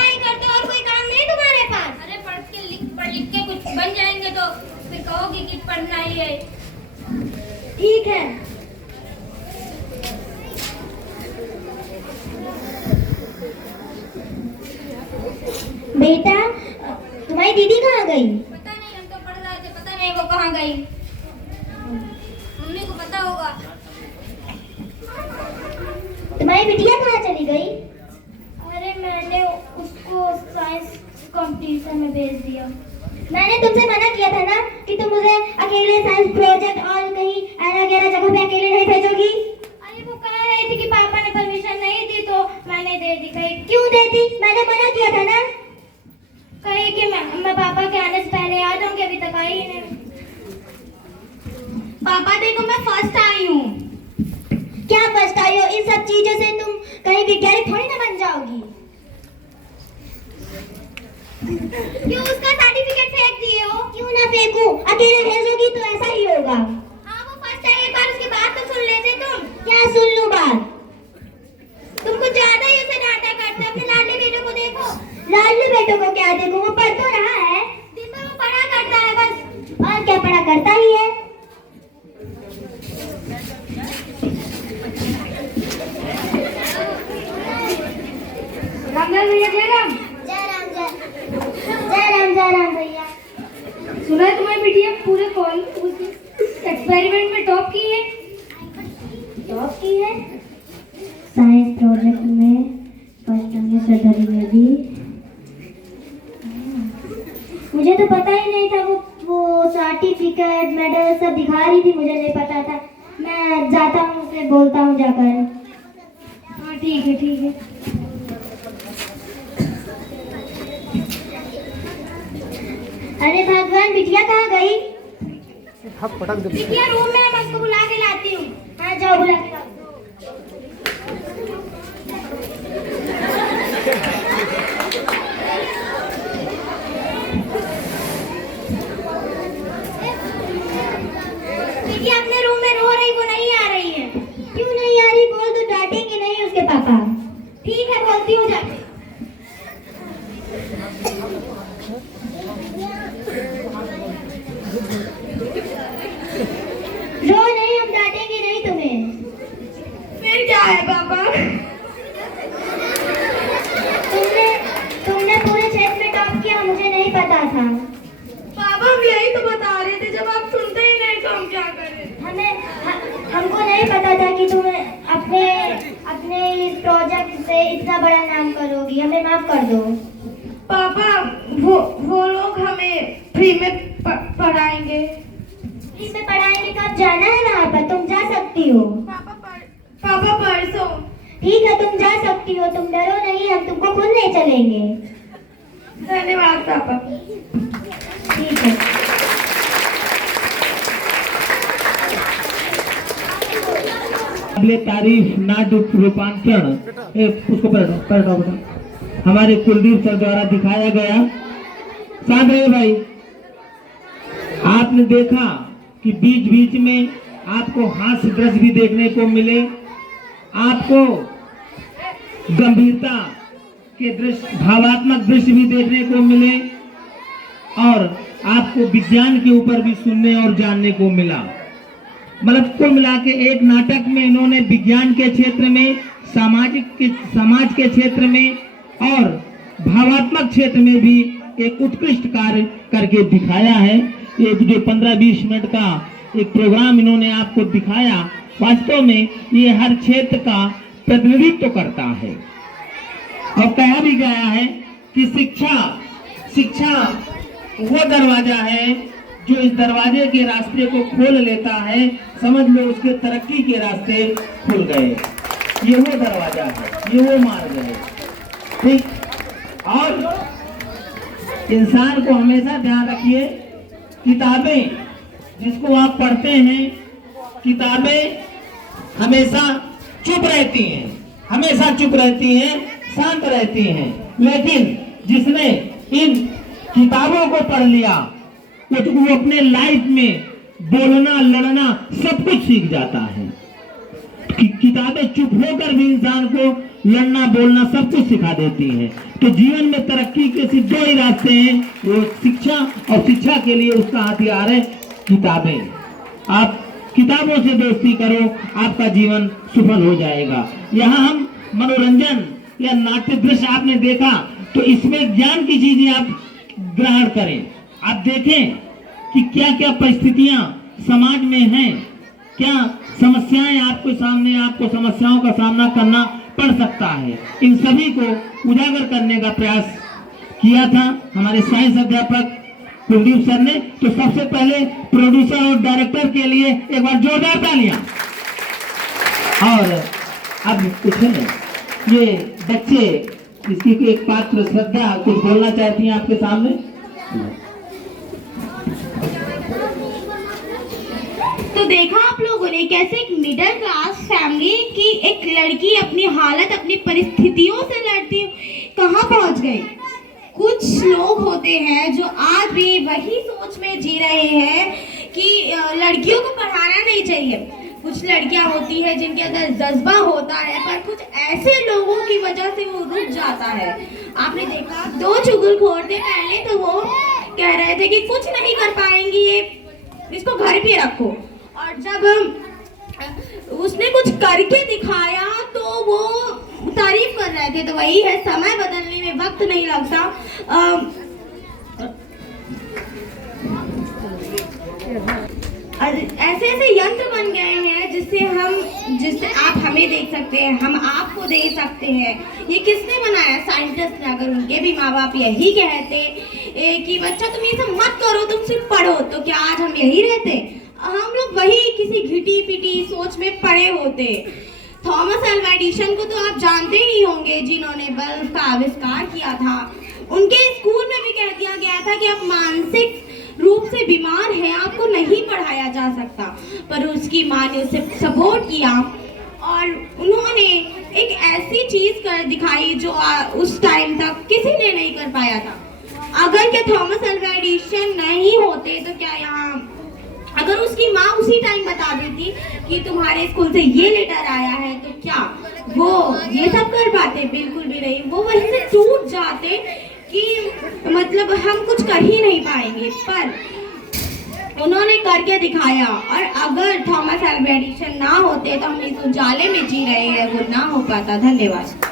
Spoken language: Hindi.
पढ़ाई करते हो और कोई काम नहीं तुम्हारे पास? अरे पढ़ लिख के कुछ बन जाएंगे तो फिर कहोगे कि पढ़ना ही है। ठीक है। बेटा, तुम्हारी दीदी कहाँ गई? पता नहीं, हम तो पढ़ रहे थे, पता नहीं वो कहाँ गई। मम्मी को पता होगा। तुम्हारी बिटिया कहाँ चली गई? अरे मैंने उसको साइंस कंपटीशन में भेज दिया। मैंने तुमसे मना किया था ना कि तुम मुझे अकेले साइंस प्रोजेक्ट और कहीं ऐसा गैरा जगह पे अकेले नहीं भेजोगी। अरे वो कह रही थी कि पापा ने परमिशन नहीं दी तो मैंने दे दी। कही क्यों देती? मैंने मना किया था ना। कही कि मैं पापा के आने से पहले आ जाऊंगी, अभी तक आई ही नहीं। पापा देखो मैं फर्स्ट आई हूँ। क्या फर्स्ट आई हो? इन सब चीजों से तुम कहीं वैज्ञानिक थोड़ी ना बन जाओगी। क्यों उसका सर्टिफिकेट फेंक दिए हो? क्यों ना फेंकूं? अकेले भेजोगी तो ऐसा ही होगा। हाँ वो फर्स्ट आई, एक बार उसकी बात तो सुन लेते तुम। क्या सुन लूं बात? तुम कुछ ज्यादा ही उसे डांटा करते हो। अपने लाडले बेटे को देखो। लाडले बेटों को क्या देखूं? वो पढ़ तो रहा है। दिन भर वो पढ़ा करता है बस। और क्या पढ़ा करता ही है। राम राम भैया। जय राम। जय राम जय राम भैया। सुना है तुम्हारी बिटिया पूरे एक्सपेरिमेंट में टॉप की है। टॉप की है? साइंस प्रोजेक्ट में फर्स्ट हमने सरदारी में भी। मुझे तो पता ही नहीं था। वो सर्टिफिकेट मेडल सब दिखा रही थी, मुझे नहीं पता था। मैं जाता हूँ, उसे बोलता हूँ जाकर। हाँ ठीक है ठीक है। अरे भगवान, बिटिया कहाँ गई? बिटिया रूम में है, मैं उसको बुला के लाती हूँ। हाँ जाओ, बुला के लाओ। बिटिया अपने रूम में रो रही, वो नहीं आ रही है। क्यों नहीं आ रही? बोल दो, डांटेंगे नहीं उसके पापा। ठीक है बोलती हूँ जाके। रो नहीं, हम डांटेंगे नहीं तुम्हें। फिर क्या है पापा? तुमने पूरे क्षेत्र में टॉप किया, मुझे नहीं पता था। पापा हम यही तो बता रहे थे, जब आप सुनते ही नहीं तो हम क्या करें? हमको नहीं पता था कि तुम अपने इस प्रोजेक्ट से इतना बड़ा नाम करोगी। हमें माफ कर दो। पापा वो लोग हमें फ्री में पढ़ाएंगे। इसमें पढ़ाएंगे? कब जाना है वहाँ पर? तुम जा सकती हो। पापा परसों। ठीक है, तुम जा सकती हो। तुम डरो नहीं, हम तुमको खुद ले चलेंगे। धन्यवाद पापा। ठीक है। तारीफ नाट्य रूपांतरण उसको पलटो बेटा, हमारे कुलदीप सर द्वारा दिखाया गया। शांत रहिए भाई। आपने देखा कि बीच बीच में आपको हास्य दृश्य भी देखने को मिले, आपको गंभीरता के दृश्य, भावात्मक दृश्य भी देखने को मिले और आपको विज्ञान के ऊपर भी सुनने और जानने को मिला। मतलब कुल मिला के एक नाटक में इन्होंने विज्ञान के क्षेत्र में, समाज के क्षेत्र में और भावात्मक क्षेत्र में भी एक उत्कृष्ट कार्य करके दिखाया है। ये जो 15-20 मिनट का एक प्रोग्राम इन्होंने आपको दिखाया, वास्तव में ये हर क्षेत्र का प्रतिनिधित्व करता है। और कहा भी गया है कि शिक्षा वो दरवाजा है जो इस दरवाजे के रास्ते को खोल लेता है, समझ लो उसके तरक्की के रास्ते खुल गए। ये वो दरवाजा है, ये वो मार्ग है। ठीक। और इंसान को हमेशा ध्यान रखिए, किताबें जिसको आप पढ़ते हैं, किताबें हमेशा चुप रहती हैं, हमेशा चुप रहती हैं, शांत रहती हैं। लेकिन जिसने इन किताबों को पढ़ लिया तो वो अपने लाइफ में बोलना, लड़ना सब कुछ सीख जाता है। किताबें चुप होकर भी इंसान को लड़ना बोलना सब कुछ सिखा देती हैं। तो जीवन में तरक्की के सिर्फ दो ही रास्ते हैं, वो शिक्षा, और शिक्षा के लिए उसका हथियार है किताबें। आप किताबों से दोस्ती करो, आपका जीवन सफल हो जाएगा। यहाँ हम मनोरंजन या नाट्य दृश्य आपने देखा, तो इसमें ज्ञान की चीजें आप ग्रहण करें। आप देखें कि क्या क्या परिस्थितियां समाज में हैं, क्या समस्याएं आपके सामने, आपको समस्याओं का सामना करना पड़ सकता है। इन सभी को उजागर करने का प्रयास किया था हमारे साइंस अध्यापक कुलदीप सर ने। तो सबसे पहले प्रोड्यूसर और डायरेक्टर के लिए एक बार जोरदार तालियां। और अब कुछ है, ये बच्चे इसकी एक पात्र श्रद्धा कुछ बोलना चाहती हैं आपके सामने। तो देखा आप लोगों ने कैसे एक मिडिल क्लास फैमिली की एक लड़की अपनी हालत, अपनी परिस्थितियों से लड़ती कहाँ पहुँच गई। कुछ लोग होते हैं जो आज भी वही सोच में जी रहे हैं कि लड़कियों को पढ़ाना नहीं चाहिए। कुछ लड़कियां होती है जिनके अंदर जज्बा होता है, पर कुछ ऐसे लोगों की वजह से वो रुक जाता है। आपने देखा, दो चुगलखोर थे पहले, तो वो कह रहे थे कि कुछ नहीं कर पाएंगी ये, इसको घर पे रखो। और जब उसने कुछ करके दिखाया तो वो तारीफ कर रहे थे। तो वही है, समय बदलने में वक्त नहीं लगता। ऐसे ऐसे यंत्र बन गए हैं जिससे आप हमें देख सकते हैं, हम आपको देख सकते हैं। ये किसने बनाया? साइंटिस्ट ने। अगर उनके भी माँ बाप यही कहते कि बच्चा तुम ये सब मत करो, तुम सिर्फ पढ़ो, तो क्या आज हम यही रहते? हम लोग वही किसी घिटी पिटी सोच में पड़े होते। थॉमस अल्वा एडिसन को तो आप जानते ही होंगे, जिन्होंने बल्ब का आविष्कार किया था। उनके स्कूल में भी कह दिया गया था कि आप मानसिक रूप से बीमार हैं, आपको नहीं पढ़ाया जा सकता। पर उसकी माँ ने उसे सपोर्ट किया और उन्होंने एक ऐसी चीज कर दिखाई जो उस टाइम तक किसी ने नहीं कर पाया था। अगर क्या थॉमस अल्वा एडिसन नहीं होते तो क्या यहाँ, अगर उसकी माँ उसी टाइम बता देती कि तुम्हारे स्कूल से ये लेटर आया है, तो क्या वो ये सब कर पाते? बिल्कुल भी नहीं। वो वहीं से टूट जाते कि मतलब हम कुछ कर ही नहीं पाएंगे। पर उन्होंने करके दिखाया, और अगर थॉमस अल्वा एडिसन ना होते तो हम इस उजाले में जी रहे हैं, वो ना हो पाता। धन्यवाद।